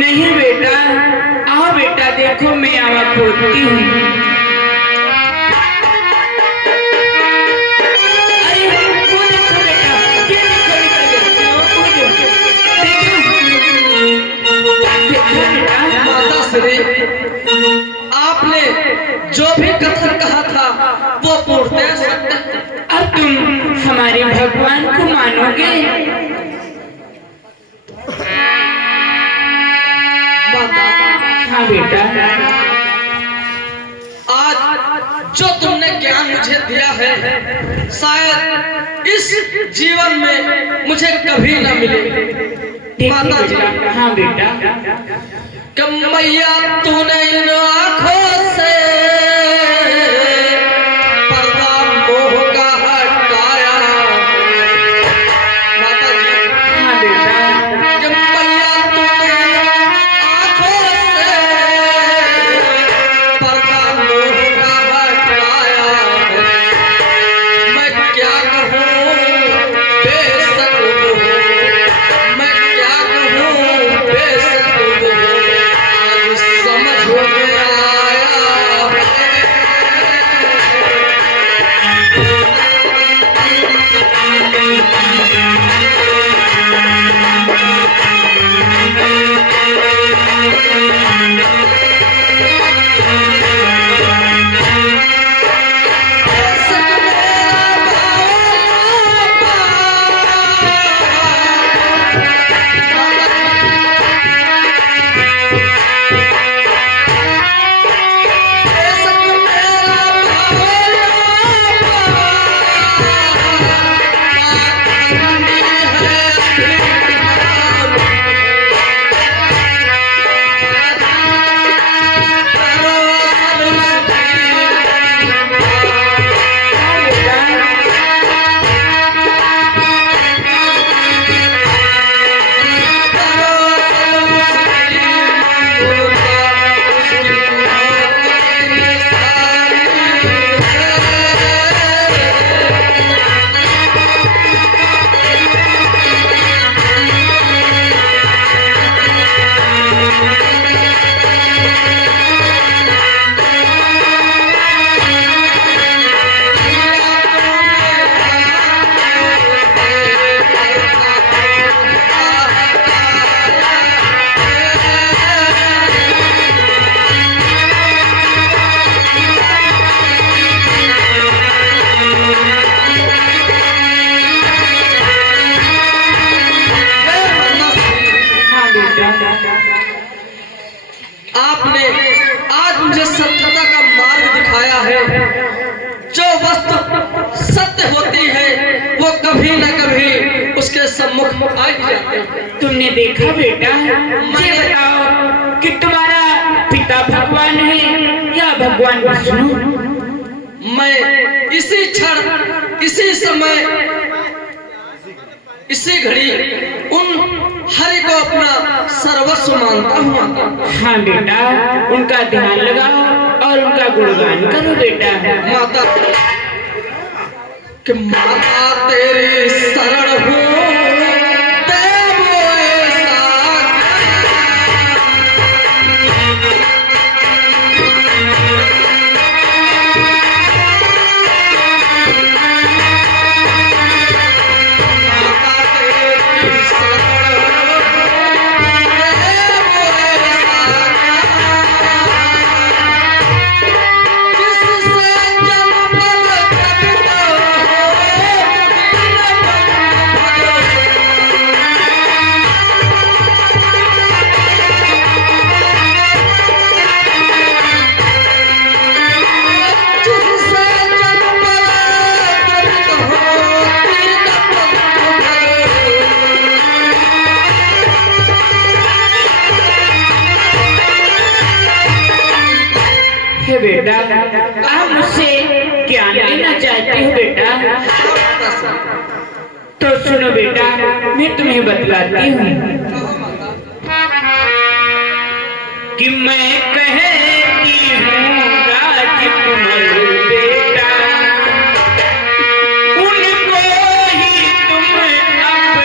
नहीं बेटा, आओ बेटा, देखो मैं आवा खोदती हूँ। अरे वो देखो बेटा, ये देखो निकल गया, वो देखो बेटा। माता श्री, आपने जो भी कथन कहा था वो पूर्णतः सत्य है। अब तुम हमारे भगवान को मानोगे? माता, हाँ बेटा। आज जो तुमने ज्ञान मुझे दिया है शायद इस जीवन में मुझे कभी न मिले। माता जी, हाँ बेटा। कि मैया तूने इन आँखों से पर्दा मोह का हटाया। माता जी, हाँ बेटा। कि मैया तूने आँखों से पर्दा मोह का हटाया। मैं क्या कहूँ बेशक हो, मैं क्या कहूँ बेशक हो, आज समझ में आया है। बेशक हाँ बेटा। आपने आज मुझे सत्यता का मार्ग दिखाया है। जो वस्तु सत्य होती है वो कभी न कभी उसके सम्मुख आ ही जाती है। तुमने देखा बेटा, मुझे बताओ कि तुम्हारा पिता भगवान है या भगवान विष्णु? मैं इसी क्षण, इसी समय, इसी घड़ी उन हरि को अपना सर्वस्व मानता हूँ। हाँ बेटा, उनका ध्यान लगाओ और उनका गुणगान करो बेटा। माता, कि माता तेरी शरण हूँ, देवो ऐसा माता तेरी शरण हूँ, देवो ऐसा किससे जन्म कभी तो हे बेटा, आप मुझसे ज्ञान लेना चाहती हो बेटा? तो सुनो बेटा, मैं तुम्हें बतलाती हूँ कि मैं कहती हूँ राजकुमार बेटा, उनको ही तुम अपनाओ।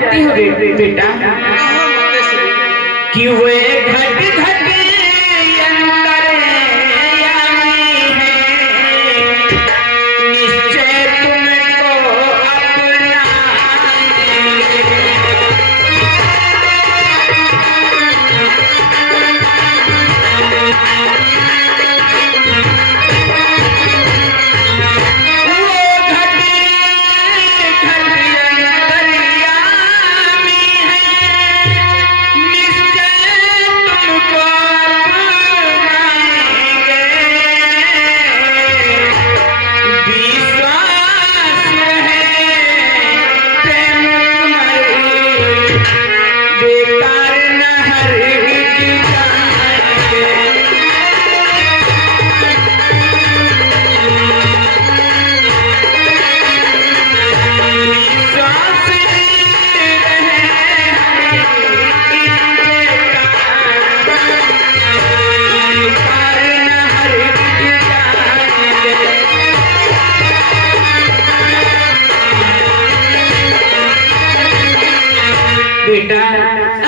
जानती हो बेटा कहाँ माते श्री? कि वे घट घट अंतर्यामी है, निश्चय तुमको अपनाएंगे। बेकार न हरगिज जाएंगे। विश्वास रहे हमें इन बेकार न हरगिज जाएंगे। बेटा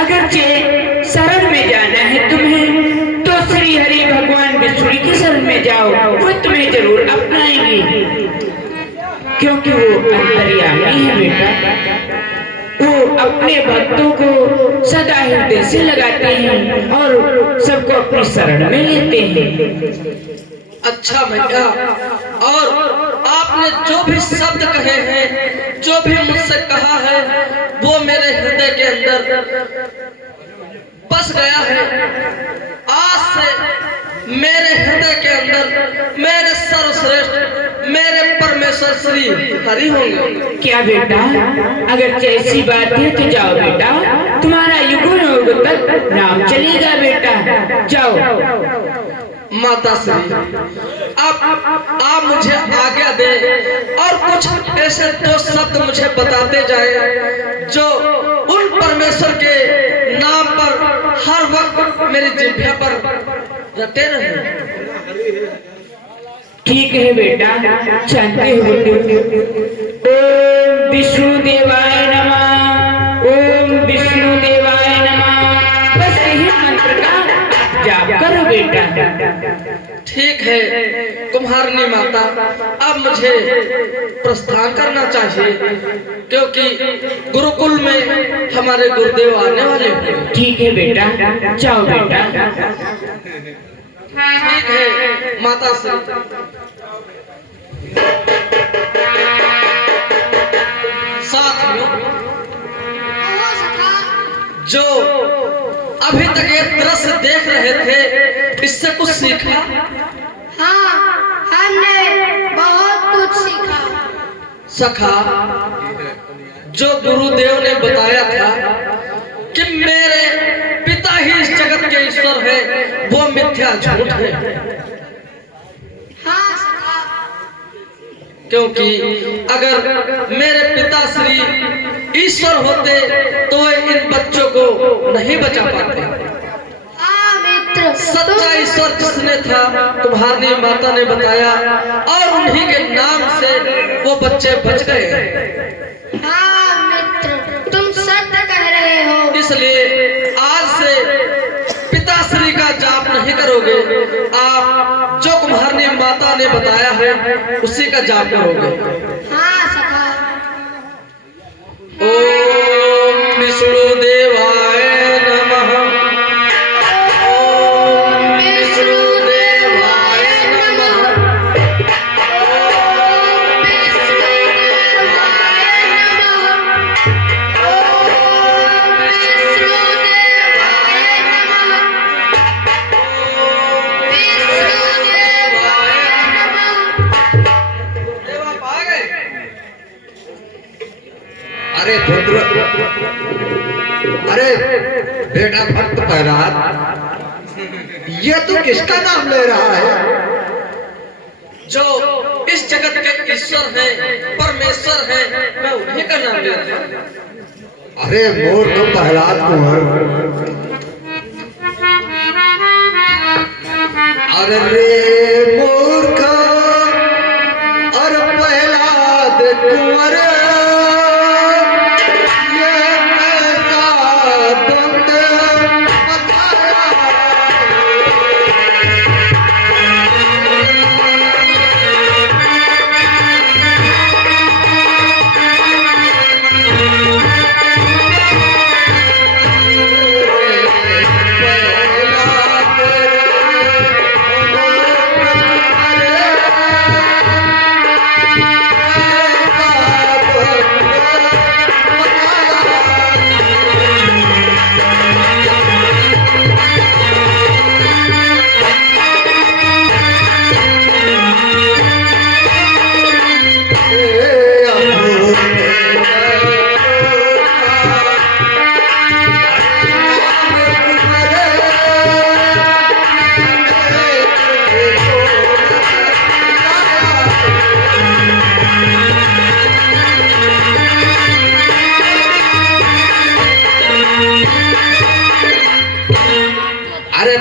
अगरचे शरण में जाना है तुम्हें तो श्री हरि भगवान विष्णु की शरण में जाओ, वो तुम्हें जरूर अपनाएंगे, क्योंकि वो अंतर्यामी है बेटा। वो अपने भक्तों को सदा हृदय से लगाते हैं और सबको अपनी शरण में लेते हैं। अच्छा भैया, और आपने जो भी शब्द कहे हैं, जो भी मुझसे कहा है, वो मेरे हृदय के अंदर बस गया है। आज से मेरे हृदय के अंदर मेरे सर्वश्रेष्ठ मेरे परमेश्वर श्री हरि होंगे। क्या बेटा, अगर ऐसी बात है तो जाओ बेटा, तुम्हारा युगों युग तक नाम चलेगा बेटा, जाओ। माता श्री, आप मुझे आज्ञा दे और कुछ ऐसे दो शब्द मुझे बताते जाए जो उन परमेश्वर के नाम पर हर वक्त मेरी जिह्वा पर रटे रहे। ठीक है बेटा, जानते हो ओम विष्णु देवाय नमः, ओम विष्णु देवाय नमः, बस यही मंत्र का जाप करो बेटा। ठीक है कुम्हारनी माता, अब मुझे प्रस्थान करना चाहिए, क्योंकि गुरुकुल में हमारे गुरुदेव आने वाले हैं। ठीक है बेटा, जाओ बेटा। ठीक है माता श्री। साथियों, जो अभी तक ये दृश्य देख रहे थे, इससे कुछ सीखा? हाँ, हमने बहुत कुछ सीखा। सखा, जो गुरुदेव ने बताया था कि मेरे पिता ही इस जगत के ईश्वर है, वो मिथ्या झूठ है। हाँ सखा, क्योंकि अगर मेरे पिताश्री ईश्वर होते तो वे इन बच्चों को नहीं बचा पाते। हाँ मित्र, सच्चा ईश्वर जिसने था तुम्हारी माता ने बताया, और उन्हीं के नाम से वो बच्चे बच गए। हाँ मित्र, तुम सत्य कह रहे हो। इसलिए आज से पिताश्री का जाप नहीं करोगे, आप जो तुम्हारी माता ने बताया है उसी का जाप करोगे। हाँ सखा। ओम विष्णु देवाय नमः, ओम विष्णु देवाय नमः, ओम विष्णु देवाय नमः, ओम विष्णु देवाय नमः, ओम विष्णु देवाय नमः। देव आप आ गए? अरे पुत्र, अरे बेटा भक्त प्रहलाद, ये तू किसका नाम ले रहा है? जो इस जगत के ईश्वर है, परमेश्वर है, मैं उन्हीं का नाम ले रहा हूं। अरे मूर्ख प्रहलाद कुंवर, अरे रे मूर्ख, अरे प्रहलाद कुंवर, ये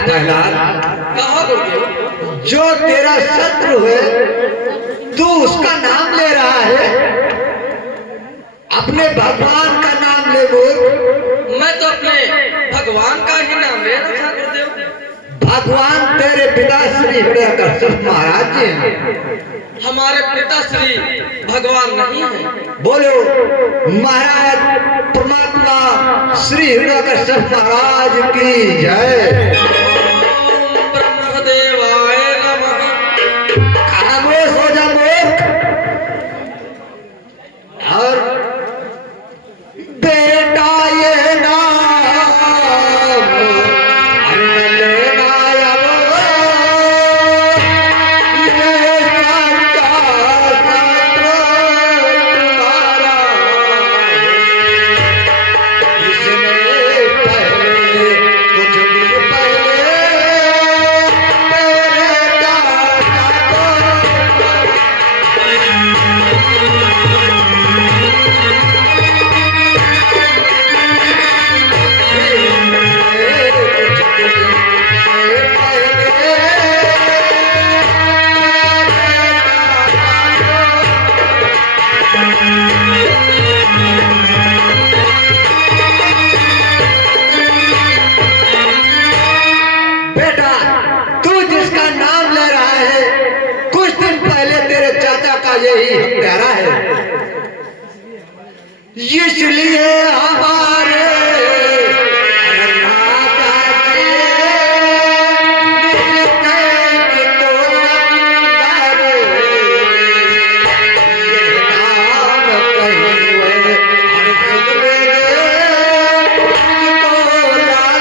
प्रहलाद, कहो गुरुदेव। जो तेरा शत्रु है तू उसका नाम ले रहा है, अपने भगवान का नाम ले बोल। मैं तो अपने भगवान का ही नाम ले रहा था गुरुदेव। भगवान तेरे पिता श्री हिरण्यकश्यप महाराज जी हैं। हमारे पिता श्री भगवान नहीं है। बोलो महाराज परमात्मा श्री हिरण्यकश्यप महाराज की जय। ओम ब्रह्मदेवाय नमः। खामोश हो जा मूर्ख। और बेटा ये नाम अन्न लेना आवो, ये सच्चा शत्रु तुम्हारा है। इसने पहले कुछ दिन पहले तेरे दादा को बेटा, तू जिसका नाम ले रहा है कुछ दिन पहले तेरे चाचा का यही हत्यारा है। इसलिए हमारे राजा के नित्य को संगार, ये नाम कहीं हुए हर सुन लेंगे तुझको लाला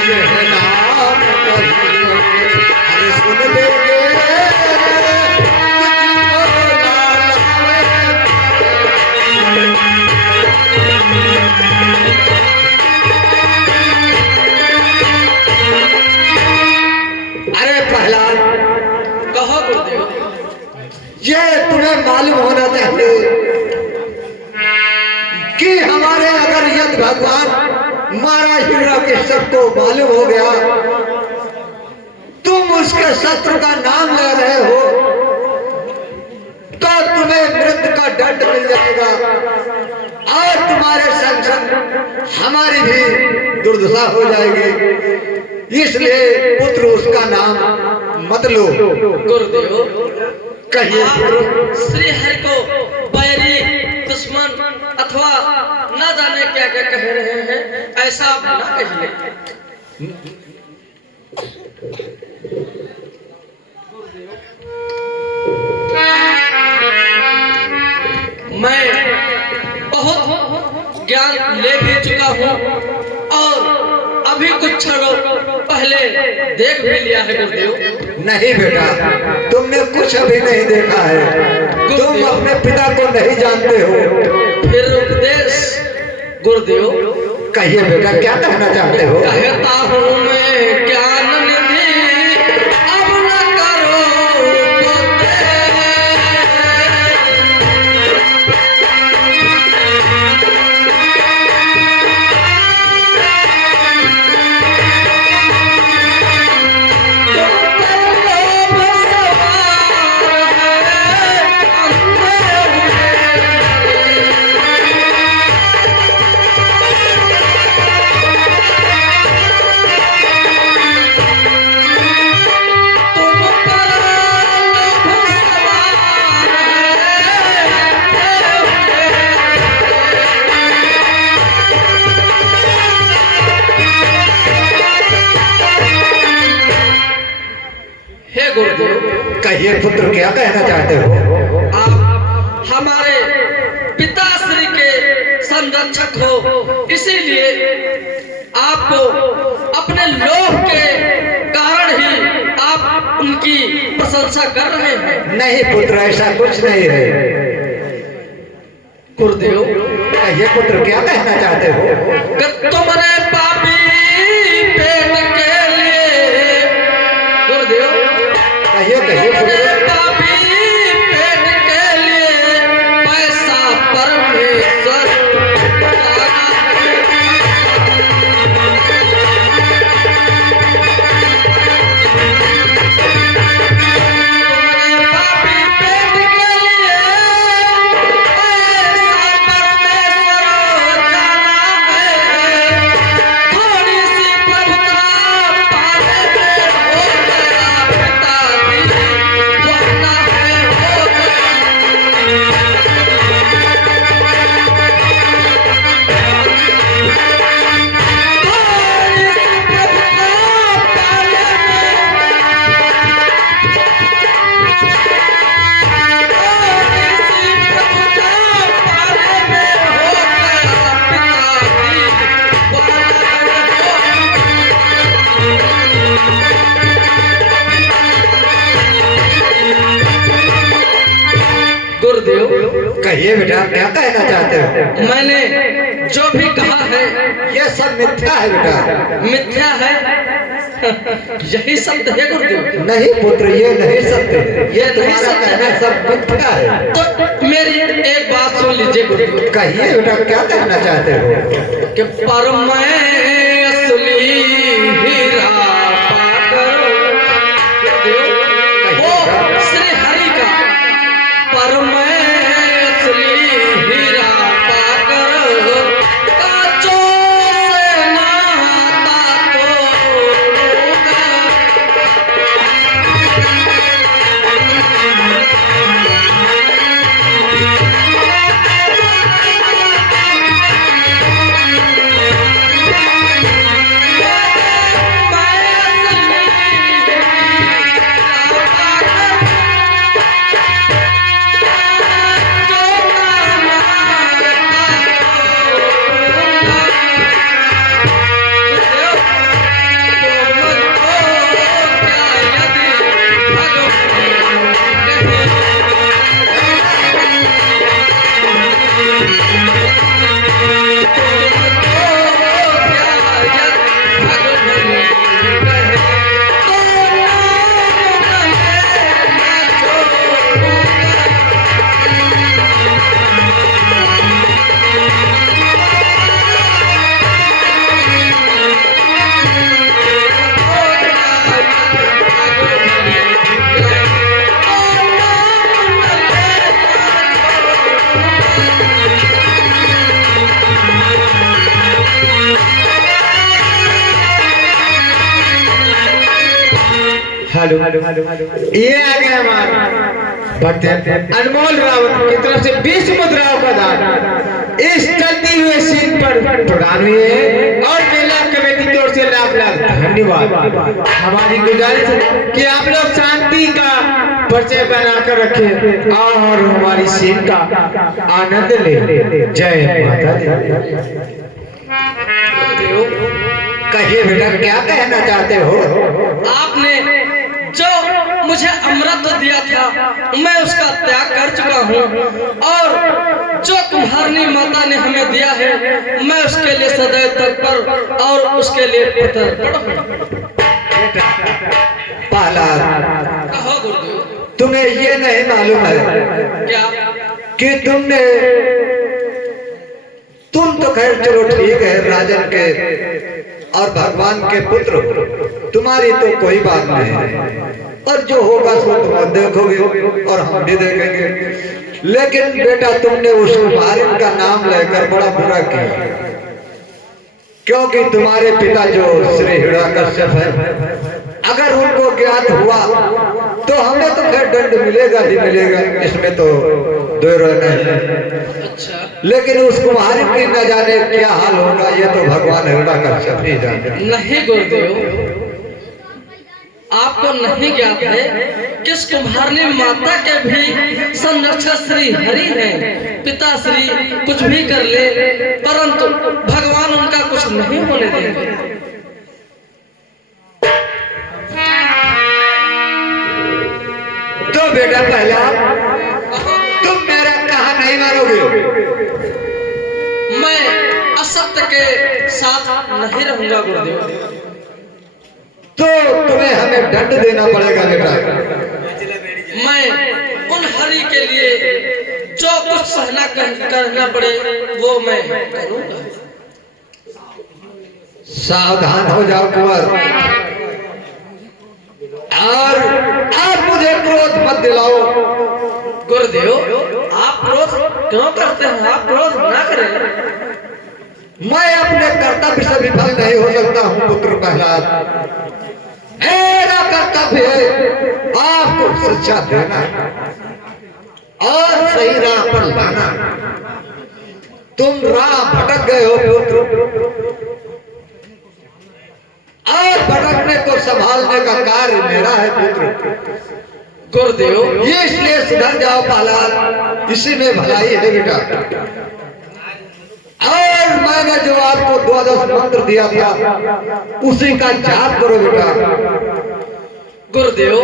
ये नाम कहीं हुए हर सुन लेंगे अरे प्रहलाद, कहो गुरुदेव। ये तुम्हें मालूम होना चाहिए कि हमारे अगर यदि भगवान मारा हिरण्यकश्यप को मालूम हो गया तुम उसके शत्रु का नाम ले रहे हो तो तुम्हें मृत्यु का दंड मिल जाएगा और तुम्हारे संग संग हमारी भी दुर्दशा हो जाएगी। इसलिए पुत्र उसका नाम मत लो। गुरुदेव, कहिए आप श्री हरि को बैरी दुश्मन अथवा न जाने क्या क्या कह रहे हैं, ऐसा आप ना कहिए। मैं बहुत ज्ञान ले भी चुका हूँ और अभी कुछ क्षणों पहले देख भी लिया है गुरुदेव। नहीं बेटा, तुमने कुछ अभी नहीं देखा है। तुम अपने पिता को नहीं जानते हो। फिर उपदेश गुरुदेव। कहिए बेटा, क्या कहना चाहते हो? कहता हूँ मैं ज्ञान निधि अब न करो कहिए पुत्र, क्या कहना चाहते हो? आप हमारे पिताश्री के संरक्षक हो, इसीलिए आपको अपने लोभ के कारण ही आप उनकी प्रशंसा कर रहे हैं। नहीं पुत्र, ऐसा कुछ नहीं है। गुरुदेव, कहिए पुत्र, क्या कहना चाहते हो? तुमने पापी पेट के लिए, गुरुदेव कहिए कहिए पुत्र। पापी पेट के परमेश्वर गुरुदेव, कहिए बेटा, क्या कहना चाहते हो? मैंने जो भी कहा है ये सब मिथ्या है बेटा। मिथ्या है। यही सत्य है गुरुदेव। नहीं पुत्र, ये नहीं सत्य है। ये तुम्हारा कहना सब मिथ्या है। तो मेरी एक बात सुन लीजिए गुरुदेव। कहिए बेटा, क्या कहना चाहते हो? कि पर मैं असली हीरा पाकर, वो श्री हरि का पर मैं असली हीरा पाकर कांचों से नाता तोड़ूंगा। हेलो, ये आ गया हमारा भक्त अनमोल रावत की तरफ से 20 मुद्राओं का दान इस चलती हुए सीन पर प्रदान हुए हैं और मेला कमेटी की ओर से लाख लाख धन्यवाद। हमारी गुजारिश है कि आप लोग शांति का परिचय बनाकर रखें और हमारी सीन का आनंद ले। जय माता दी। कहिए बेटा, क्या कहना चाहते हो? आपने जो मुझे अमृत दिया था मैं उसका त्याग कर चुका हूँ और जो कुम्हारनी माता ने हमें दिया है मैं उसके लिए सदैव तत्पर और उसके लिए तत्पर हूँ। पहला, कहो गुरुदेव। तुम्हें ये नहीं मालूम है क्या? कि तुम तो खैर चलो ठीक है, राजन के और भगवान के पुत्र, तुम्हारी तो कोई बात नहीं है और जो होगा सो तुम देखोगे और हम भी देखेंगे। लेकिन बेटा, तुमने उस कुम्हारिन का नाम लेकर बड़ा बुरा किया, क्योंकि तुम्हारे पिता जो श्री हिरण्यकश्यप है, अगर उनको ज्ञात हुआ तो हमें तो खैर दंड मिलेगा ही मिलेगा, इसमें तो दो नहीं। अच्छा, लेकिन उस कुम्हारिन की न जाने क्या हाल होगा, ये तो भगवान हिरण्यकश्यप ही जाने। नहीं गुरुदेव, आपको नहीं ज्ञात है कि इस कुम्हारनी माता के भी संरक्षक श्री हरि हैं। पिता श्री कुछ भी कर ले परंतु भगवान उनका कुछ नहीं होने देंगे। तो बेटा, पहला तुम मेरा कहा नहीं मारोगे? मैं असत्य के साथ नहीं रहूंगा गुरुदेव। तो तुम्हें हमें दंड देना पड़ेगा बेटा। मैं उन हरि के लिए जो कुछ करना पड़े वो मैं करूंगा। सावधान हो जाओ कुंवर, और आप मुझे क्रोध मत दिलाओ। गुरुदेव आप क्रोध क्यों करते हैं? आप क्रोध ना करें। मैं अपने कर्तव्य से विफल नहीं हो सकता हूँ पुत्र प्रहलाद। मेरा कर्तव्य है आपको शिक्षा देना और सही राह पर लाना। तुम राह भटक गए हो पुत्र, और भटकने को संभालने का कार्य मेरा है पुत्र। गुरुदेव ये इसलिए सुधर जाओ प्रहलाद, इसी में भलाई है बेटा। और मैंने जो आपको 12 मंत्र दिया था उसी का जाप करो बेटा। गुरुदेव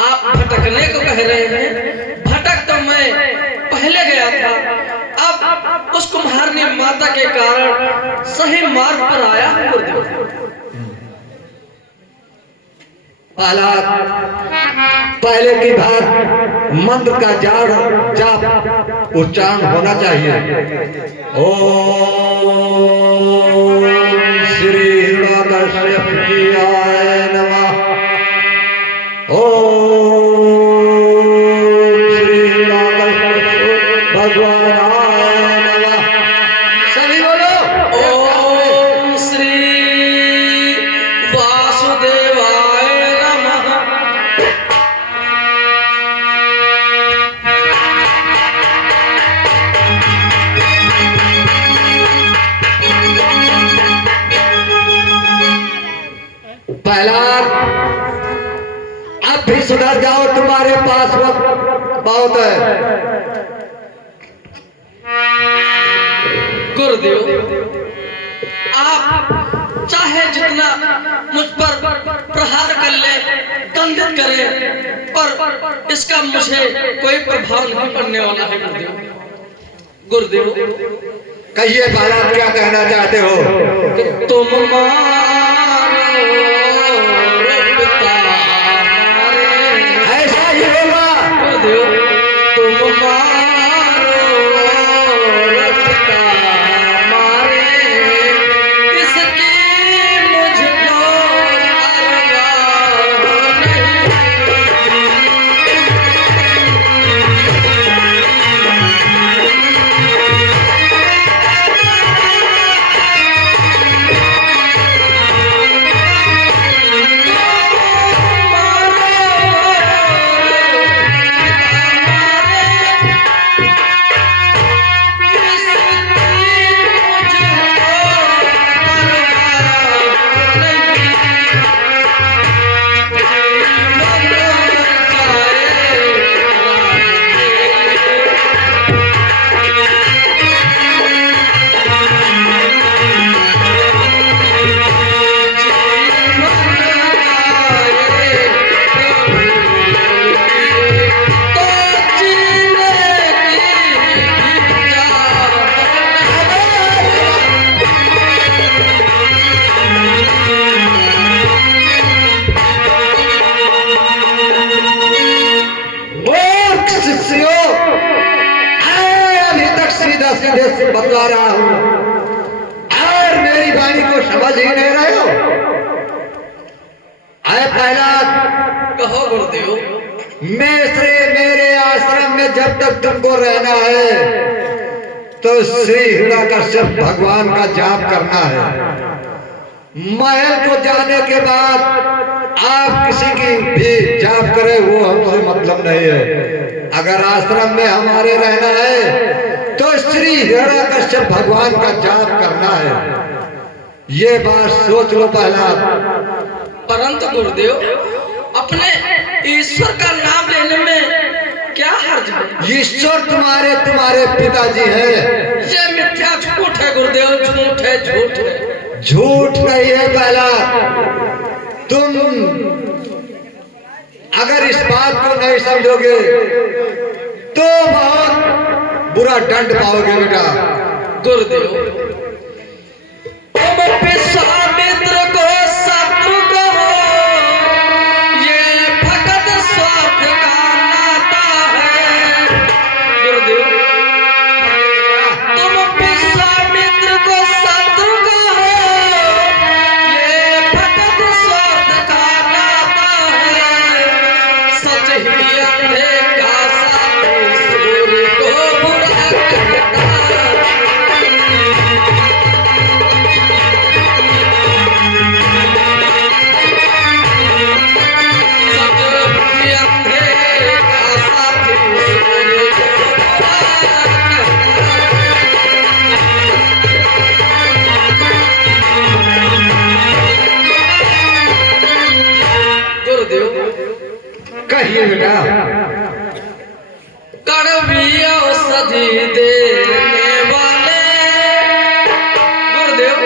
आप भटकने को कह रहे हैं। भटक तो मैं पहले गया था, अब उस कुम्हारनी माता के कारण सही मार्ग पर आया हूं गुरुदेव। प्रहलाद पहले की बात मंत्र का जाप उच्चारण होना चाहिए। ओम श्री हिरण्यकश्यपाय नमः। ओम श्री हिरण्यकश्यप भगवानाय नमः। सभी बोलो ओम श्री वासुदेवाय नमः। प्रहलाद अब भी सुधर जाओ, तुम्हारे पास वक्त बहुत है। गुरुदेव आप चाहे जितना मुझ पर प्रहार कर ले, दंडित करें, पर इसका मुझे कोई प्रभाव नहीं पड़ने वाला है गुरुदेव। गुरुदेव कहिए प्रहलाद क्या कहना चाहते हो? तुम मारो पिता मारे। ऐसा ही होगा गुरुदेव तुम मारो पिता मारे, इसकी मुझको परवाह नहीं। सीधे बतला रहा हूं और मेरी वाणी को समझ ही नहीं रहे हो। आए प्रहलाद कहो गुरुदेव। मेरे आश्रम में जब तक तुमको रहना है तो श्री हिरण्यकश्यप भगवान का जाप करना है। महल को जाने के बाद आप किसी की भी जाप करें वो हमसे मतलब नहीं है। अगर आश्रम में हमारे रहना है तो श्री हिरण्यकश्यप भगवान का जाप करना है। ये बात सोच लो प्रहलाद। परंतु गुरुदेव अपने ईश्वर का नाम लेने में क्या हर्ज है? ईश्वर तुम्हारे पिताजी हैं। ये मिथ्या झूठ है गुरुदेव, झूठ है, झूठ है। झूठ नहीं है प्रहलाद। तुम अगर इस बात को नहीं समझोगे तो बहुत बुरा दंड पाओगे बेटा। गुरुदेव तुम विश्वामित्र को शत्रु कहो, ये भगत स्वार्थ का नाता है। अंधे का साथी सूर्य को बुरा कहता। सतयुगी अंधे का साथी सूर्य को बुरा कहता। गुरुदेव कहिए बेटा। कड़वी औषधि देने वाले गुरुदेव,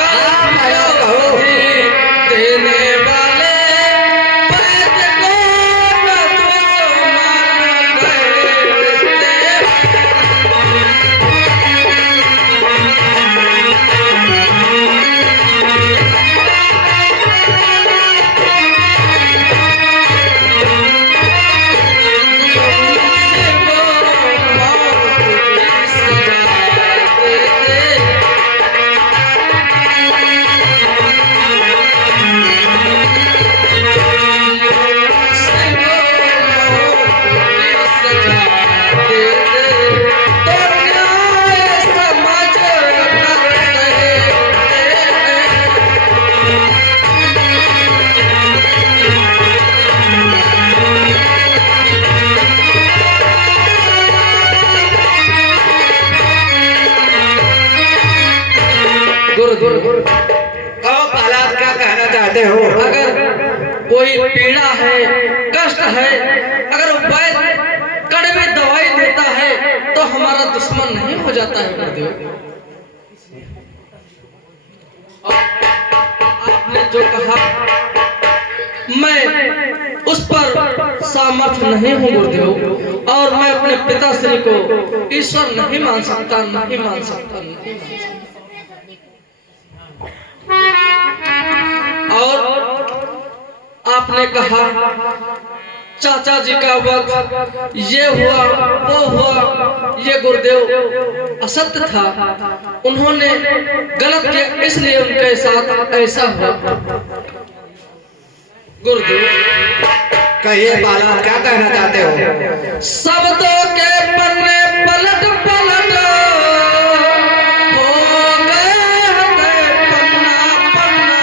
कड़वी औषधि देने वाले वैद्य को न दुश्मन कहते। कहो बालात, क्या कहना चाहते हो? अगर कोई पीड़ा है, कष्ट है, अगर वैद्य कड़वी दवाई देता है तो हमारा दुश्मन नहीं हो जाता है गुरुदेव। आपने जो कहा मैं उस पर सामर्थ्य नहीं हूँ गुरुदेव, और मैं अपने पिताश्री को ईश्वर नहीं मान सकता, नहीं मान सकता, नहीं मान सकता। और आपने कहा चाचा जी का वक्त ये हुआ वो हुआ, ये गुरुदेव असत्य था, उन्होंने गलत किया इसलिए उनके साथ ऐसा हुआ। गुरुदेव कहिए बालात, क्या कहना चाहते हो? शब्दों के पन्ने पलट पलट हो गए हैं पन्ना पन्ना।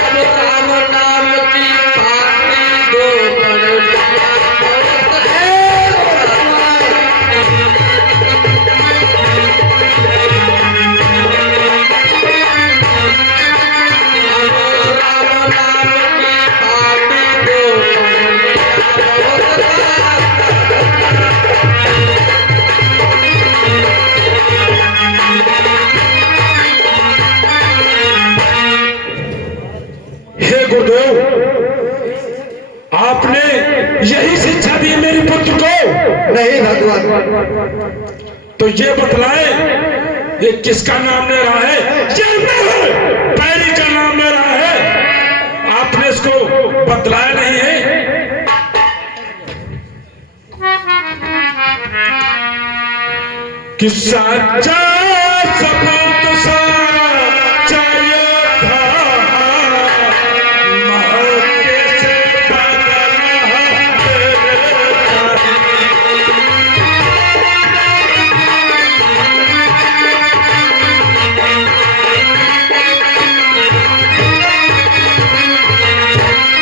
अब राम नाम की पार्टी दो बढ़ लिया बहुत है। अब राम नाम की पार्टी दो बढ़ लिया बहुत है। हे गुरुदेव, आपने यही शिक्षा दी मेरे पुत्र को? नहीं भगवान, तो ये बतलाए ये किसका नाम ले रहा है? ये मैं पैरी का नाम ले रहा है। आपने इसको बतलाया नहीं है। कि सच्चा सपूत सच्चा योद्धा मौके से बदला तेरे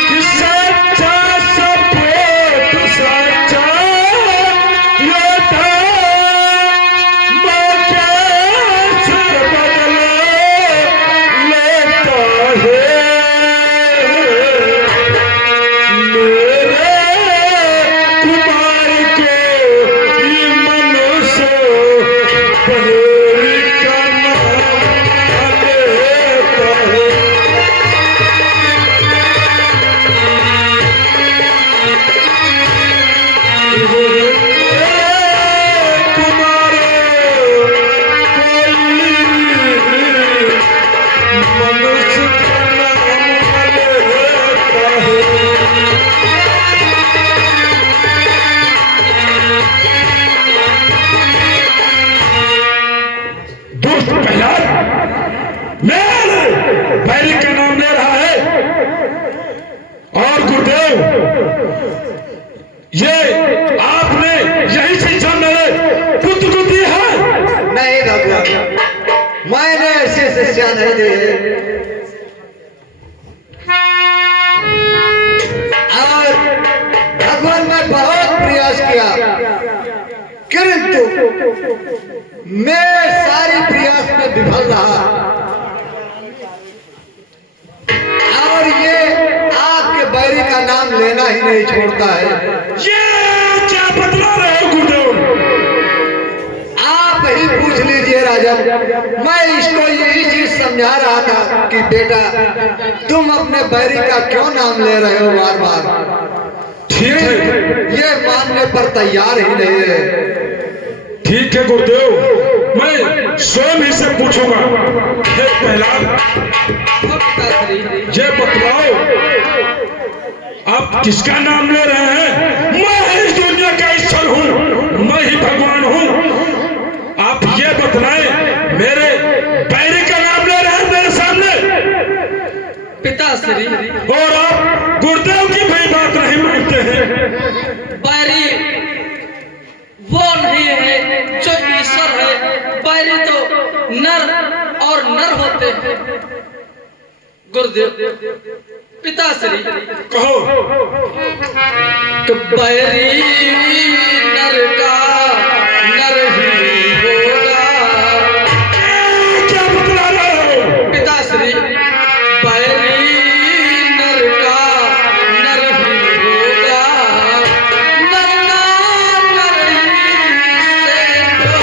कि सच्चा सपूत सच्चा योद्धा मौके से बदला लेता है। मेरे कुमार को ये मनुष्य बहेरी का नाम लेता है। कुमार मनुष्य का नाम लेता है। दुष्ट प्रहलाद मेरे बैरी का नाम ले रहा है। और गुरुदेव ये आपने यही शिक्षा मेरे पुत्र को दी है? नहीं भगवान, मैंने ऐसी शिक्षा नहीं दी है। और भगवान मैं बहुत प्रयास किया, किंतु मैं सारी प्रयास में विफल रहा। और ये आपके बैरी का नाम लेना ही नहीं छोड़ता है। ये क्या बतला रहे हो गुरुदेव? आप ही पूछ लीजिए राजन। मैं इसको यही चीज समझा रहा था कि बेटा तुम अपने बैरी का क्यों नाम ले रहे हो बार बार। ठीक है, ये मानने पर तैयार ही नहीं है। ठीक है गुरुदेव, मैं स्वयं ही से पूछूंगा। हे प्रहलाद, ये बतलाओ आप किसका नाम ले रहे हैं? मैं इस दुनिया का ईश्वर हूँ, मैं ही भगवान हूँ। आप ये बतलाएं, मेरे बैरी का नाम ले रहे हैं मेरे सामने? पिताश्री, और आप गुरुदेव की भी बात नहीं मानते हैं? बैरी वो नहीं है जो ईश्वर है। बैरी तो नर और नर होते हैं। गुरुदेव, पिताश्री, कहो। तो बैरी नर का नर ही होगा। क्या बतला रहे हो? पिताश्री, बैरी नर का नर ही होगा। नर का नर ही से जो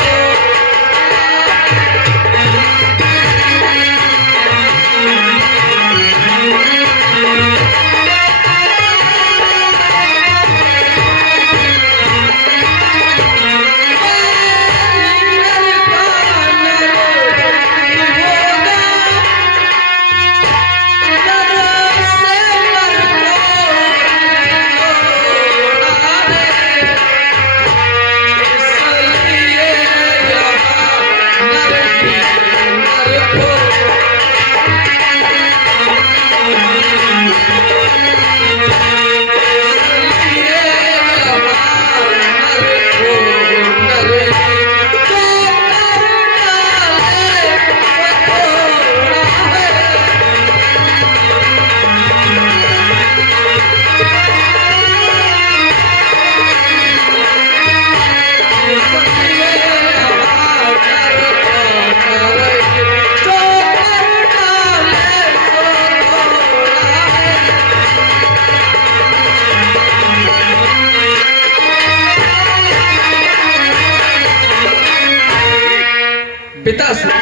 पिताश्री,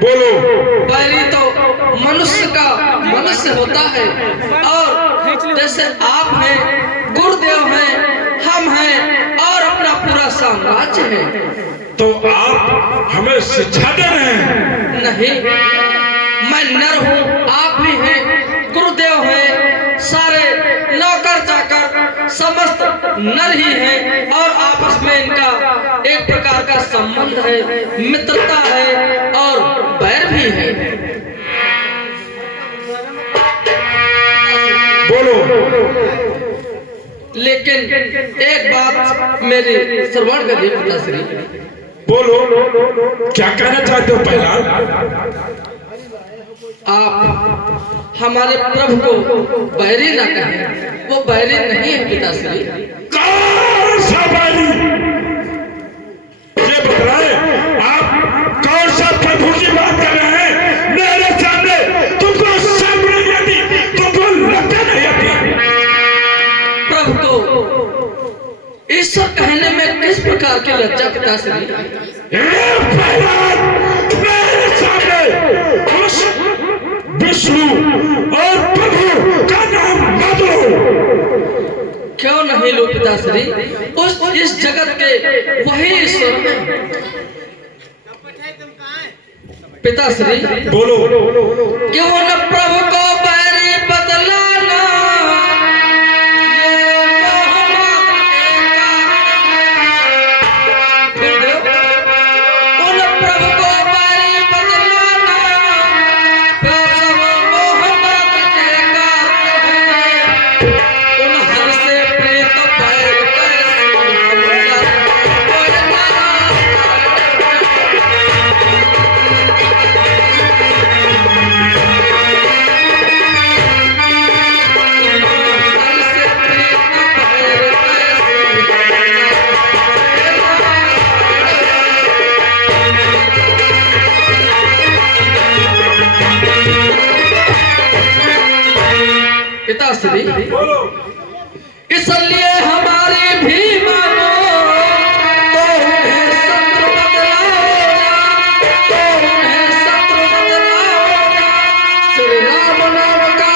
बोलो। बैरी तो मनुष्य का मनुष्य होता है। और जैसे आप हैं, गुरुदेव हैं, हम हैं और अपना पूरा साम्राज्य है। तो आप हमें शिक्षा दे रहे हैं? नहीं, मैं नर हूँ, आप भी हैं, गुरुदेव हैं, सारे नौकर चाकर समस्त नर ही हैं। और आपस में इनका एक प्रकार का संबंध है, मित्रता है और बैर भी है। बोलो। लेकिन एक बात मेरी श्रवण करिए पिताश्री। बोलो, क्या कहना चाहते हो प्रहलाद? आप हमारे प्रभु को बैरी न कहें, वो बैरी नहीं है पिताश्री। कौन सा बैरी? ये बतलाए, आप कौन सा प्रभु की बात कर रहे हैं मेरे सामने? तुमको शर्म नहीं आती? तुमको लज्जा नहीं आती? प्रभु को ईश्वर कहने में किस प्रकार की लज्जा पिताश्री? प्रहलाद, मेरे सामने उस विष्णु और प्रभु का नाम मत लो। क्यों नहीं लो पिताश्री? उस इस जगत के वही ईश्वर हैं। पिताश्री, बोलो। क्यों न प्रभु को बैरी बदलाना, ये मोहम्मद के कारण। उन प्रभु को बैरी बदलाना, फिर सब मोहम्मद के कारण है। उन हर से प्रीत बैर इसलिए हमारी भी मानो तो उन्हें शत्रु बदलाओ, तो उन्हें शत्रु बदलाओ। श्री राम नाम का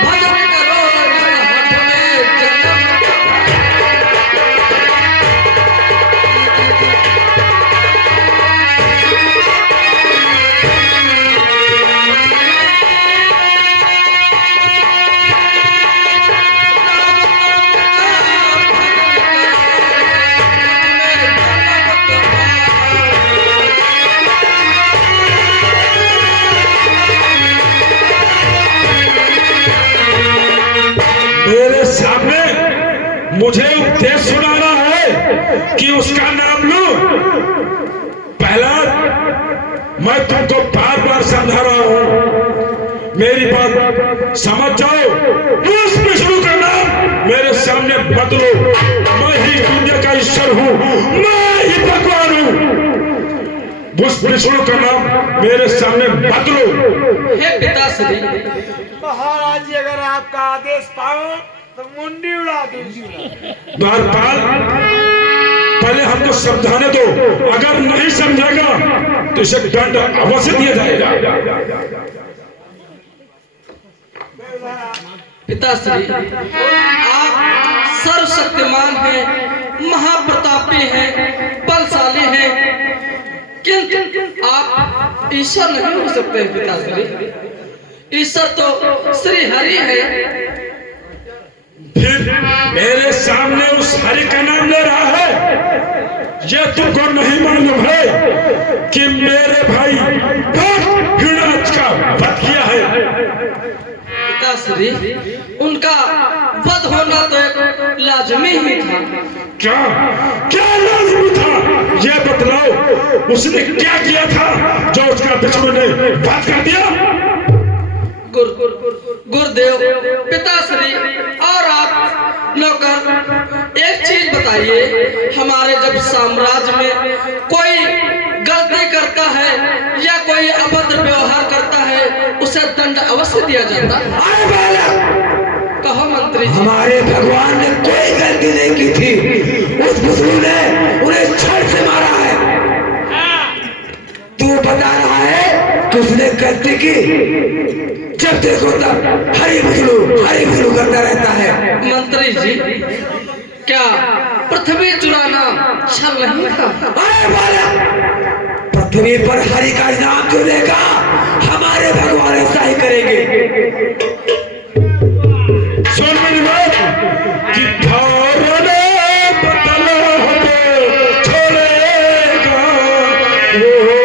भजन करो, रण हठ में जन्म। मेरे सामने मुझे उपदेश सुनाना है कि उसका नाम लूं। पहला, मैं तुमको बार बार समझा रहा हूं, मेरी बात समझ जाओ। उस विष्णु का नाम मेरे सामने बदलो। मैं ही दुनिया का ईश्वर हूं, मैं ही भगवान हूं। उस विष्णु का नाम मेरे सामने बदलो। हे पिताश्री, महाराज जी, अगर आपका आदेश पाऊं तो मुंडी उड़ा दूंगी। द्वारपाल, पहले हमको समझाने दो। अगर नहीं समझेगा तो इसे दंड अवश्य दिया जाएगा। पिताश्री, आप सर्वशक्तिमान हैं, महाप्रतापी हैं, बलशाली हैं, किंतु आप ईश्वर नहीं हो सकते पिताश्री। ईश्वर तो श्री हरि है। फिर मेरे सामने उस हरि का नाम ले रहा है। यह तुमको नहीं मालूम है कि मेरे भाई हिरणाक्ष का वध किया है। पिताश्री, उनका वध होना तो एक लाजमी ही था। क्या क्या लाजमी था, यह बतलाओ। उसने क्या किया था जो उसका विष्णु ने वध कर दिया? गुरुदेव, पिताश्री और आप नौकर, एक चीज बताइए। हमारे जब साम्राज्य में कोई गलती करता है या कोई अभद्र व्यवहार करता है, उसे दंड अवश्य दिया जाता है। कहो मंत्री जी। हमारे भगवान ने कोई गलती नहीं की थी, उस विष्णु ने उन्हें छड़ से मारा है। तू बता रहा है कि उसने गलती की? जब देखो तब हरि विष्णु करता रहता है। मंत्री जी, क्या पृथ्वी चुराना छल नहीं था? अरे बालक, पृथ्वी पर हरि का नाम जो लेगा, हमारे भगवान ऐसा ही करेंगे। सुन मेरी बात कि धारण बदल छोड़ेगा वो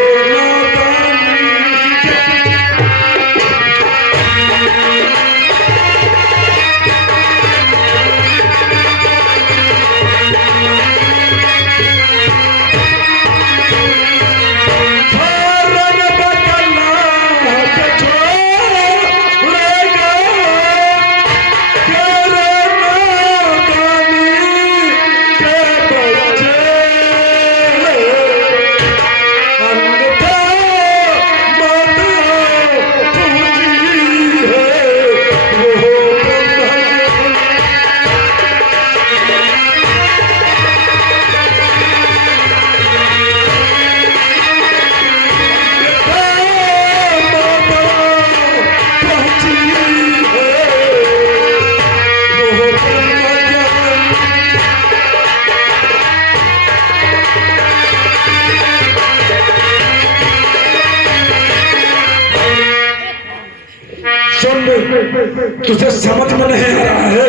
तुझे समझ में नहीं आ रहा है,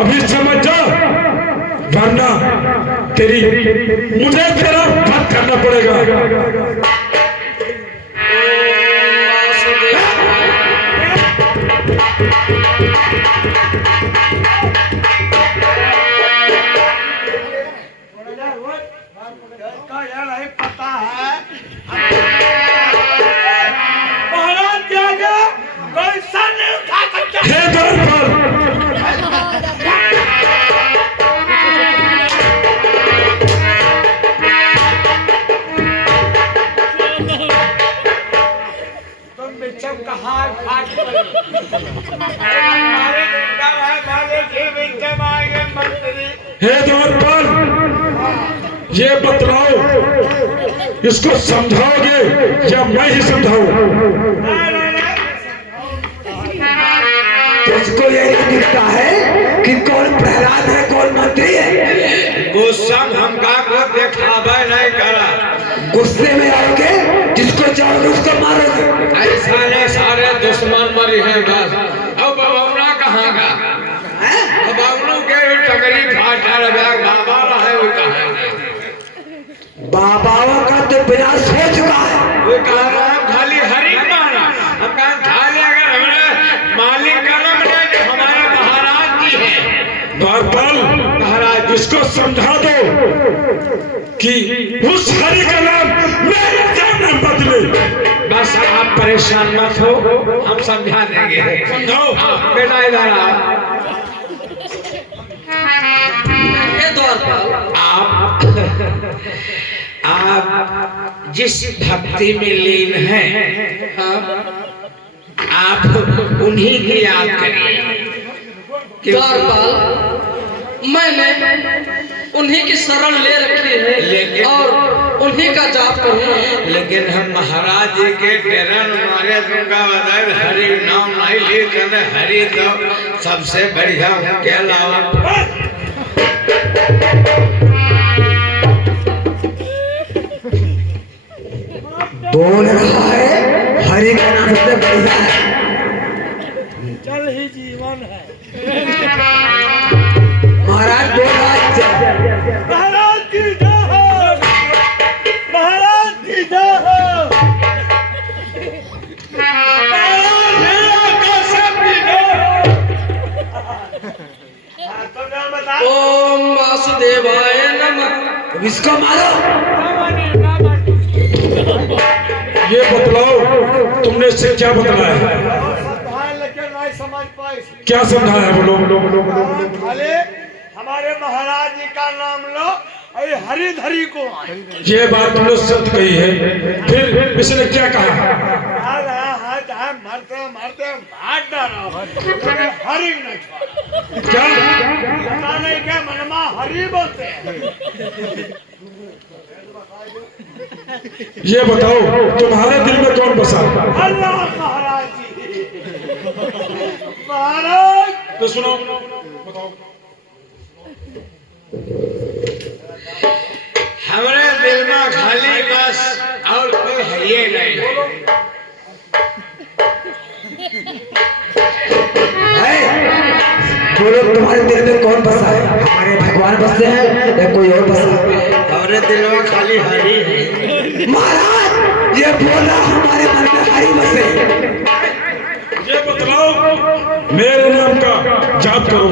अभी समझ जा, वरना मुझे तेरा वध करना पड़ेगा। नहीं पता है महाराज जागे कोई सर नहीं उठा सकता। हे द्वारपाल, तुम बिच्छम का हाथ फाट मारे डर है हे द्वारपाल, ये बतलाओ, इसको समझाओगे या मैं ही समझाऊं? तुझको ये दिखता है कि कौन प्रहलाद है कौन मंत्री है? वो सब हमका को दिखावे नहीं करा। गुस्से में आओगे, जिसको चाहोगे उसको मारोगे। ऐसा ने सारे दुश्मन मरी हैं बस। अब बबौना कहाँ का? बबौनों के टकरी फाटा रहा बाबा रहे वो कहाँ? बाबाओं का तो विनाश हो चुका है। वो कह रहा है खाली हरि माना। हम कहा खाली अगर हमारे मालिक का नाम नहीं तो हमारे महाराज जी हैं। द्वारपाल, महाराज इसको समझा दो कि उस हरि का नाम मेरे सामने बदले। बस आप परेशान मत हो, हम समझा देंगे। समझाओ। बेटा इधर आओ। ये द्वारपाल, आप जिस भक्ति में लीन हैं, आप उन्हीं की याद करिए। द्वारपाल, मैंने उन्हीं की शरण ले रखी है और उन्हीं का जाप करूंगा। लेकिन हम महाराज जी के डेरन मारे तुमका बदल हरि नाम नहीं लेते। हरि तो सबसे बढ़िया उनके अलावा। बोल रहा है हरि का नाम सबसे बढ़िया है। चल ही जीवन है। महाराज बोल रहा है महाराज की जय हो, महाराज की जय हो। ओम वासुदेवाय नमः। इसको मारो। ये बतलाओ, तुमने इससे क्या बतलाया? लेकिन नहीं समझ पाए। क्या समझाया बोलो? खाली हमारे महाराज जी का नाम लो, अरे हरिधरी को आए। ये बात तुमने सत्य कही है, फिर इसने क्या कहा? मरते मरते भाग डाला, हरि नहीं छोड़ा। क्या पता नहीं क्या मनमा हरि बोलते हैं। ये बताओ, तुम्हारे दिल में कौन बसा? अल्लाह महाराज जी। महाराज तो सुनो, बताओ। हमारे दिल में खाली बस और कोई है ये नहीं। बोलो, तुम्हारे दिल में कौन बसा है? हमारे भगवान बसते हैं या कोई और बसा है? हमारे दिल में खाली हरि है। महाराज, ये बोला हमारे मन में हरि बसे। ये बतलाओ, मेरे नाम का जाप करो।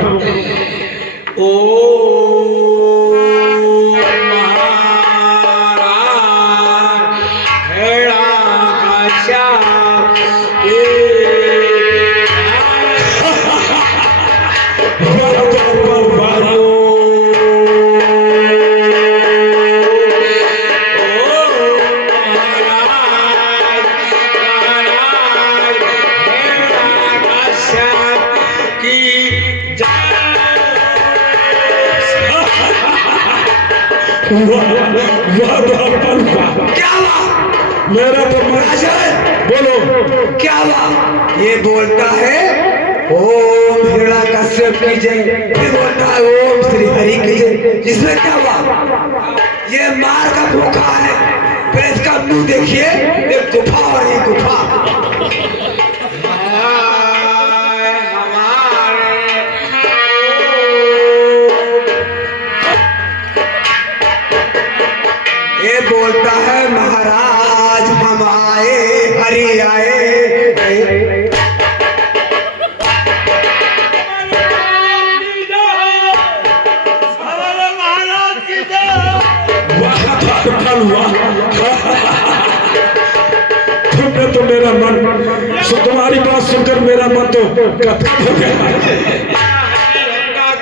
क्या हुआ? मेरा तो बोलो, क्या हुआ? ये बोलता है ओम हिरण्याकश्यप की जय, फिर बोलता है ओम श्री हरि की जय। इसमें क्या हुआ? ये मार का भूखा है। फिर इसका मुंह देखिए, एक गुफा और एक गुफा। ये बोलता है महाराज हम आए, हरि आए। तुमने तो मेरा मन, तुम्हारी बात सुनकर मेरा मन तो गदगद हो गया।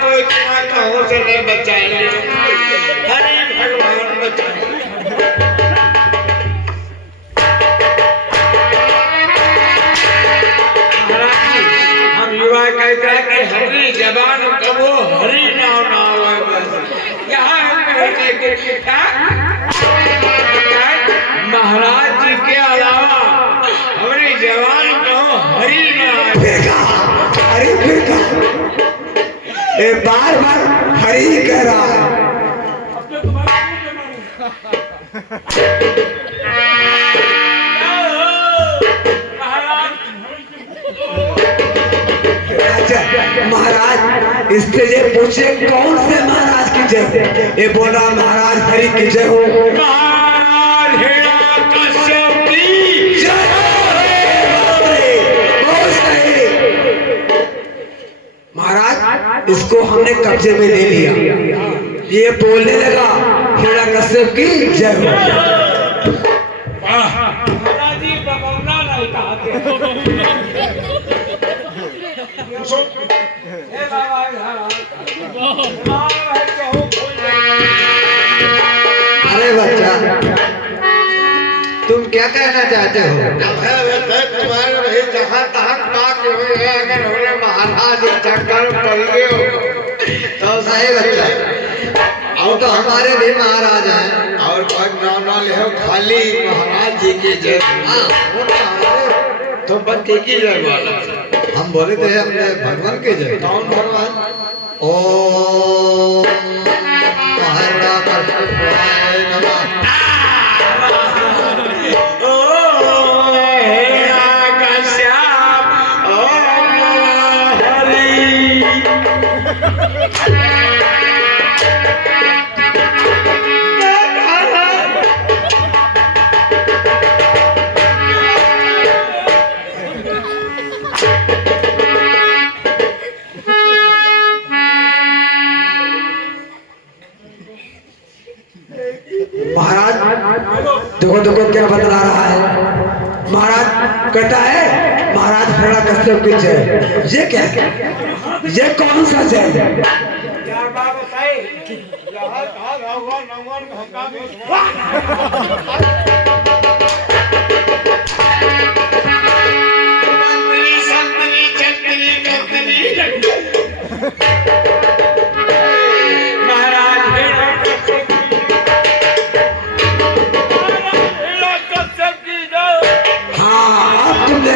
कोई कहो से नहीं बचाएंगे, हरि भगवान बचाएंगे। हम युवा कहते हैं कि हरि जबान कबो हरि नाम ना महाराज जी के अलावा हमारी जवान को हरी ना फिर कहा अरे फिर कहा ये बार बार हरी ही कह रहा है। अच्छा महाराज इससे ये पूछे कौन से महाराज की जय? ये बोल रहा महाराज हरि की जय हो। महाराज हिरण्यकश्यप की जय हो। बहुत सही महाराज इसको हमने कब्जे में ले लिया। ये बोलने लगा हिरण्यकश्यप की जय हो। महाराज जी बबौना नहीं अरे बच्चा तुम क्या कहना चाहते हो? तुम्हारे भाई जहाँ तहाँ ताक हुए अगर होने महाराज चक्कर पड़ गए हो तो सही बच्चा और तो हमारे भी महाराज हैं। और कोई नाम ना ले खाली महाराज जी की जय। हाँ, वो तो हमारे तो बच्चे की जय वाला हम बोले थे अपने भगवान के जय। कौन भगवान? ओम हिरण्यकश्यपाय नमः। महाराज देखो देखो क्या बतला रहा है। महाराज कहता है महाराज हिरण्यकश्यप की जय। ये क्या है? ये कौन सा जय है?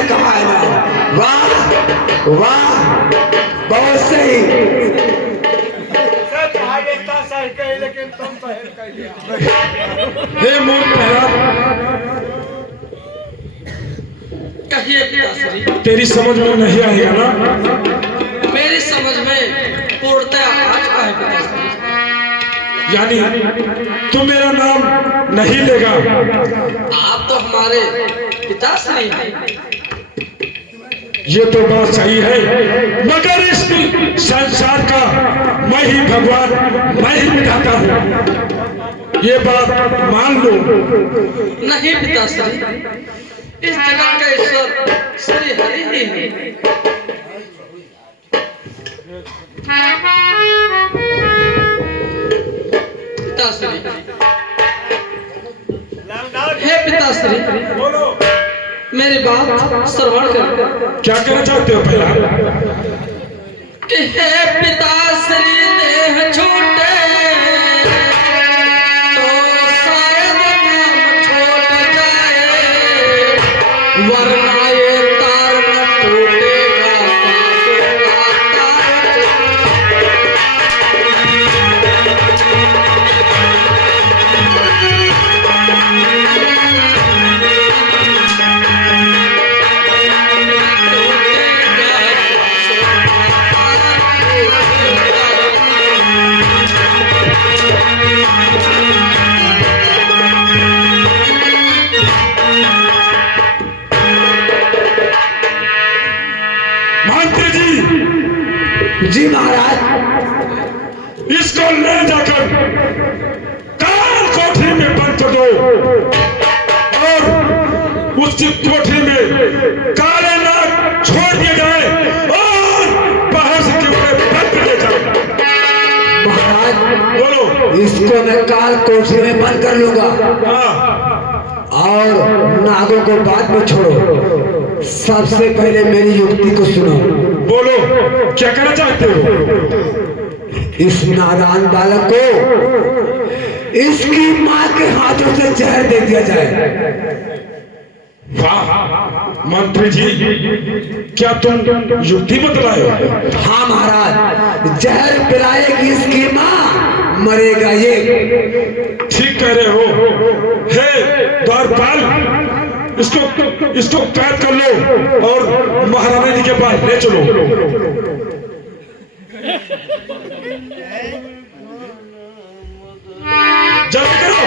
कहा है ना। वाह वाह बहुत सही। लेकिन तुम शहर कर लिया। हे मूर्ख कहिए पिताश्री, तेरी समझ में नहीं आएगा ना? मेरी समझ में पूर्णतः आ चुका है पिताश्री। यानी तू मेरा नाम नहीं लेगा? आप तो हमारे पिताश्री हैं। ये तो बात सही है, मगर इस संसार का मैं ही भगवान, मैं ही मिटाता हूँ। ये बात मान लो। नहीं पिताश्री, इस जगत का ईश्वर श्री हरि ही है। पिताश्री, हे पिताश्री, मेरी बात श्रवण कर। क्या कहना चाहते हो? पहला कि हे पिताश्री देह छूटे तो शायद नाम छूट जाए, वरना ये तार न टूटेगा सासों का तार। मंत्री जी, जी महाराज, इसको ले जाकर काल कोठरी में बंद कर दो और उस कोठरी में काले नाग छोड़ दिए जाए और बाहर से केवल बंद ले जाए। महाराज बोलो। इसको मैं काल कोठरी में बंद कर लूंगा हाँ, और नागों को बाद में छोड़ो। सबसे पहले मेरी युक्ति को सुनो। बोलो क्या कहना चाहते हो? इस नादान बालक को इसकी माँ के हाथों से जहर दे दिया जाए। वाह मंत्री जी, क्या तुम युक्ति बतलाए हो? हाँ महाराज, जहर पिलाएगी इसकी माँ, मरेगा ये। ठीक कह रहे हो। हे द्वारपाल, इसको कैद कर लो और महारानी जी के पास ले चलो। जल्दी करो।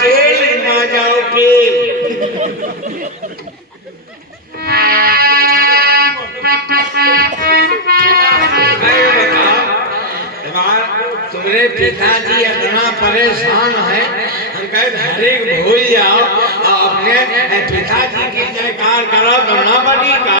जेल ना जाओ तुम्हारे पिताजी इतना परेशान है, हम कहे हरेक भूल जाओ, अपने पिताजी की जयकार करो तो ना बनी।